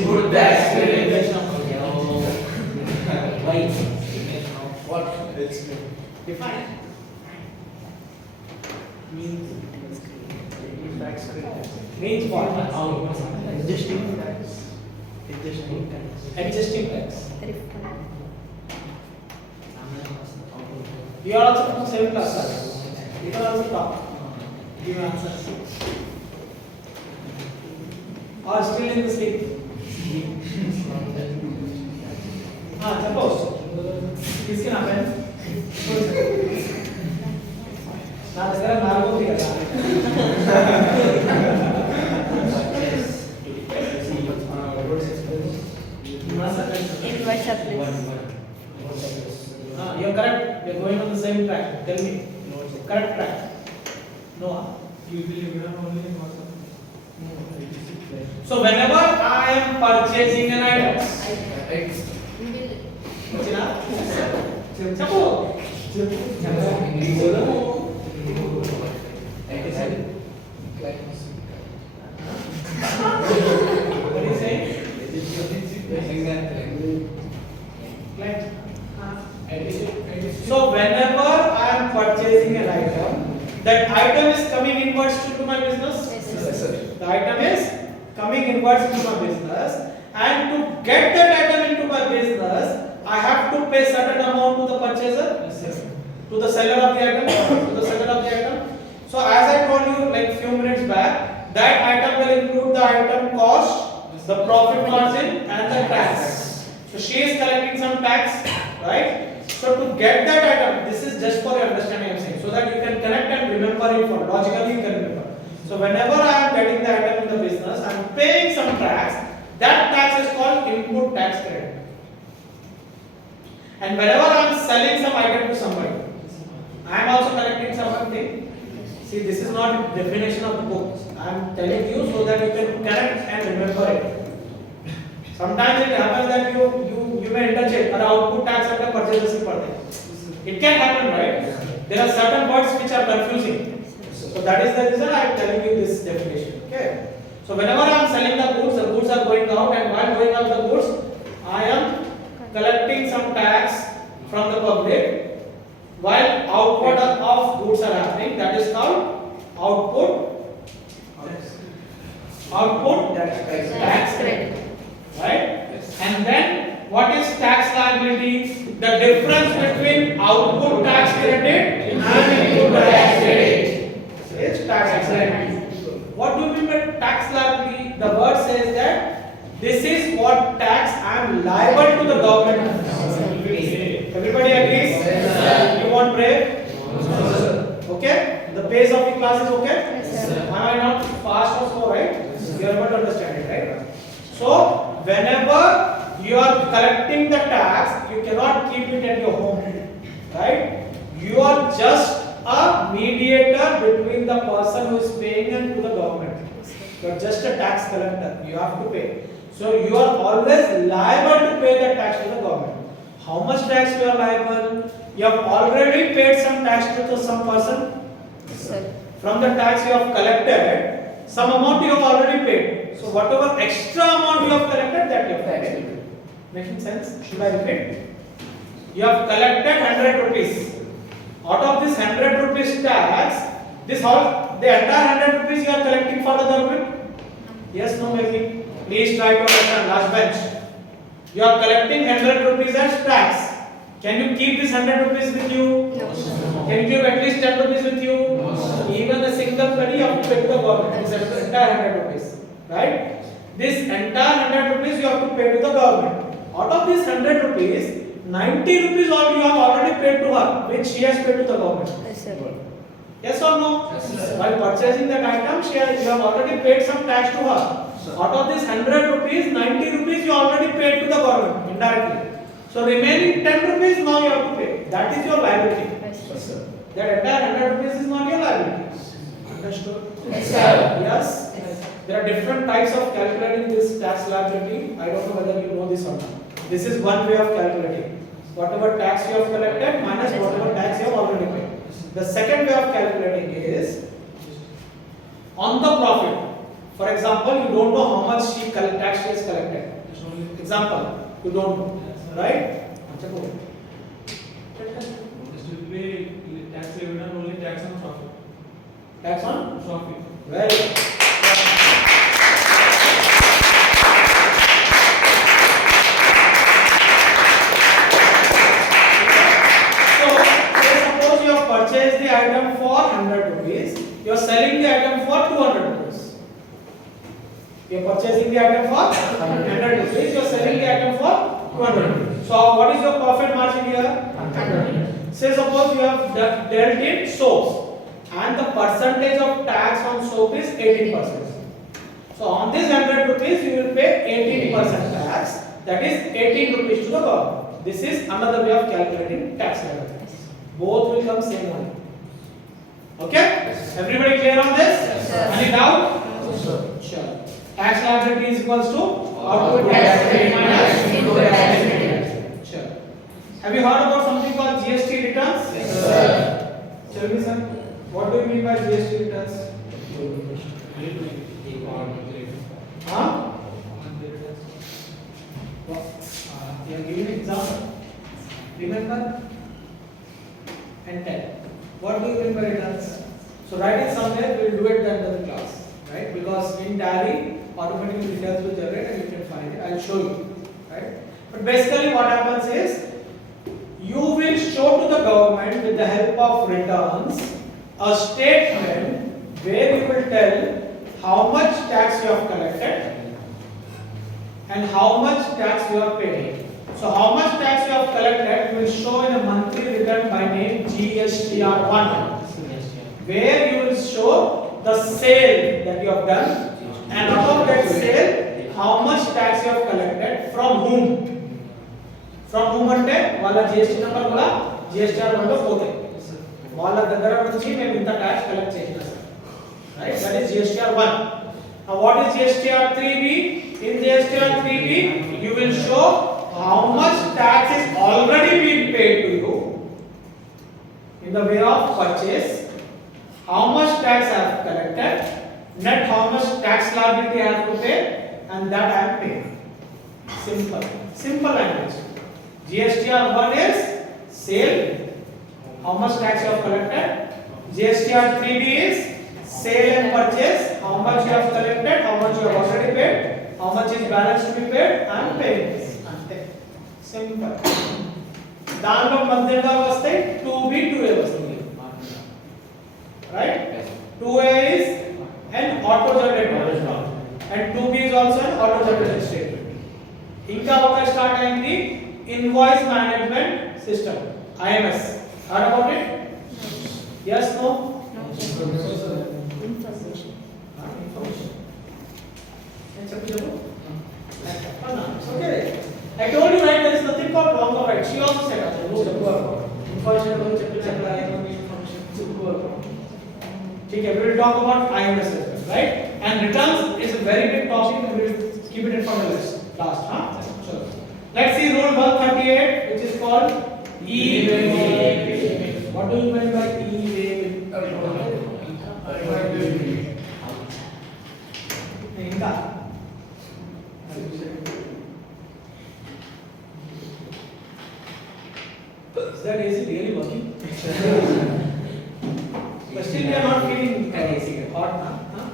Input tax credit. Why? What? Define. Means tax credit. Means what? Adjusting tax. Adjusting tax. You are also from same class. You can also talk. Give answers. Or still in the sleep. Suppose किसके नाम है? ना तेरा नाम को दिया था. You're correct. You're going on the same track. Tell me. Correct track. No. You believe only in WhatsApp. So whenever I am purchasing an item, what is saying? So whenever I am purchasing an item, that item is coming inwards to my business. Yes, sir. The item is coming inwards into my business, and to get that item into my business, I have to pay certain amount to the purchaser, to the seller of the item, to the seller of the item. So as I told you like few minutes back, that item will include the item cost, the profit margin, and the tax. So she is collecting some tax, right? So to get that item, this is just for your understanding I am saying, so that you can connect and remember it for logically you can remember. So whenever I am getting the item in the business, I am paying some tax. That tax is called input tax credit. And whenever I am selling some item to somebody, I am also collecting something. See, this is not definition of the book. I am telling you so that you can connect and remember it. Sometimes it happens that you may interchange or output tax and purchase receipt. It can happen, right? There are certain words which are confusing. So that is the reason I am telling you this definition. Okay. So whenever I am selling the goods are going out, and while going out the goods, I am collecting some tax from the public. While output of goods are happening, that is called output tax credit. Right? And then what is tax liability? The difference between output tax credit and input tax credit is tax liability. What do you mean by tax liability? The word says that this is what tax I am liable to the government. Everybody agrees? Yes, you want break? Yes, okay? The pace of the class is okay? Yes, am I not fast or slow, right? Yes, you are able to understand it, right? So, whenever you are collecting the tax, you cannot keep it at your home, right? You are just a mediator between the person who is paying and to the government. You are just a tax collector. You have to pay. So you are always liable to pay the tax to the government. How much tax you are liable? You have already paid some tax to some person. Sir. From the tax you have collected, some amount you have already paid. So whatever extra amount you have collected, that you have paid. Making sense? Should I repeat? You have collected 100 rupees. Out of this 100 rupees tax, this whole the entire 100 rupees you are collecting for the government? Yes, no, maybe. Please try to understand. Last bench. You are collecting 100 rupees as tax. Can you keep this 100 rupees with you? No. Can you keep at least 10 rupees with you? No. Even a single penny you have to pay to the government. This entire 100 rupees. Right? This entire 100 rupees you have to pay to the government. Out of this 100 rupees, 90 rupees you have already paid to her, which she has paid to the government. Yes, sir. Yes or no? Yes, sir. While purchasing that item, you have already paid some tax to her. Out of this 100 rupees, 90 rupees you already paid to the government indirectly. So remaining 10 rupees now you have to pay. That is your liability. Yes, sir. That entire 100 rupees is not your liability. Understood? Yes, sir. Yes? There are different types of calculating this tax liability. I don't know whether you know this or not. This is one way of calculating. Whatever tax you have collected minus whatever tax you have already paid. The second way of calculating is on the profit. For example, you don't know how much tax she has collected. Example, you don't know, right? Tax revenue only tax on profit. Tax on? Profit. Very good. So, say suppose you have purchased the item for 100 rupees, you are selling the item for 200 rupees. You are purchasing the item for 100 rupees, you are selling the item for 200 rupees. So, what is your profit margin here? 100. Say suppose you have dealt in soaps and the percentage of tax on soap is 18%. So, on this 100 rupees you will pay 18% tax, that is 18 rupees to the government. This is another way of calculating tax liability. Both will come same only. Okay? Everybody clear on this? Yes, sir. Any doubt? No, sir. Sure. Tax liability is equals to output Output tax tax credit credit minus minus input input tax tax credit. Sure. Have you heard about something called GST returns? Yes, sir. Tell me, sir. What do you mean by GST returns? Huh? You are giving an example. Remember? And tell. What do you mean by returns? So write it somewhere, we will do it at the end of the class. Right? Because in Tally, automatically returns will generate and you can find it. I will show you. Right? But basically what happens is, you will show to the government with the help of returns a statement where you will tell how much tax you have collected and how much tax you have paid. So how much tax you have collected you will show in a monthly return by name GSTR1, where you will show the sale that you have done and out of that sale how much tax you have collected from whom. From whom అంటే వాళ్ళ GST number కూడా GSTR1 లో పోతాయి. వాళ్ళ దగ్గర నుంచి మేము ఇంత ట్యాక్స్ కలెక్ట్ చేసినా sir. Right? That is GSTR1. Now what is GSTR3B? In GSTR3B you will show how much tax is already been paid to you in the way of purchase, how much tax I have collected, net how much tax liability I have to pay, and that I am paying. Simple language. GSTR1 is sale, how much tax you have collected. GSTR3B is sale and purchase, how much you have collected, how much you have already paid, how much is balance to be paid, and paying this. Simple. దాంట్లో మధ్యలో వస్తాయి 2B 2A వస్తుంది. Right? 2A is an auto generated and 2B is also an auto generated statement. ఇంకా ఒక start అయింది invoice management system, IMS. Heard about it? Yes, no? Information. Information. It's okay. I told you, right, there is nothing called wrong or right. She also said that. Information ठीक है, we will talk about IMS as well, right? And returns is a very big topic. We will keep it in front of us last, huh? Sure. Let's see rule 138, which is called e-way. What do you mean by e-way? Inka. Is that AC really working? But still we are not feeling hot now. Huh?